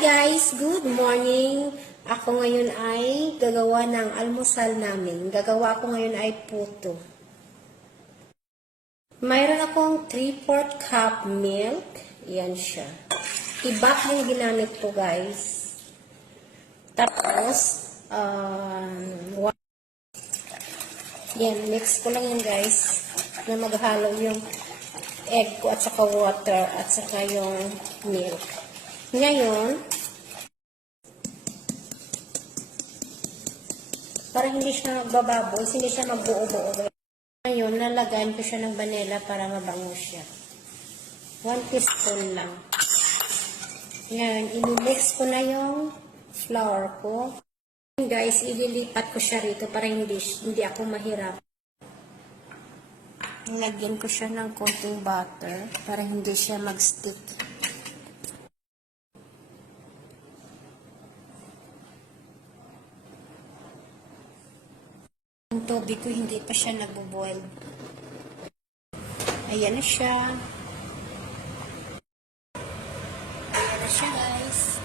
Guys, good morning. Ako ngayon ay gagawa ng almusal namin. Gagawa ako ngayon ay puto. Mayroon akong 3/4 cup milk. Yan siya. Ibak yung ginamit ko, guys. Tapos, yan, mix ko lang yan, guys. Na maghalo yung egg ko at saka water at saka yung milk. Ngayon, para hindi siya magbababoy, hindi siya magbuo-buo. Ngayon, lalagyan ko siya ng vanilla para mabango siya. 1 teaspoon lang. Ngayon, i-mix ko na yung flour ko. Guys, ililipat ko siya rito para hindi ako mahirap. Lagyan ko siya ng konting butter para hindi siya mag-stick. Ang tubig ko hindi pa siya nagbo-boil. Ayan na siya. Ayan na siya, guys.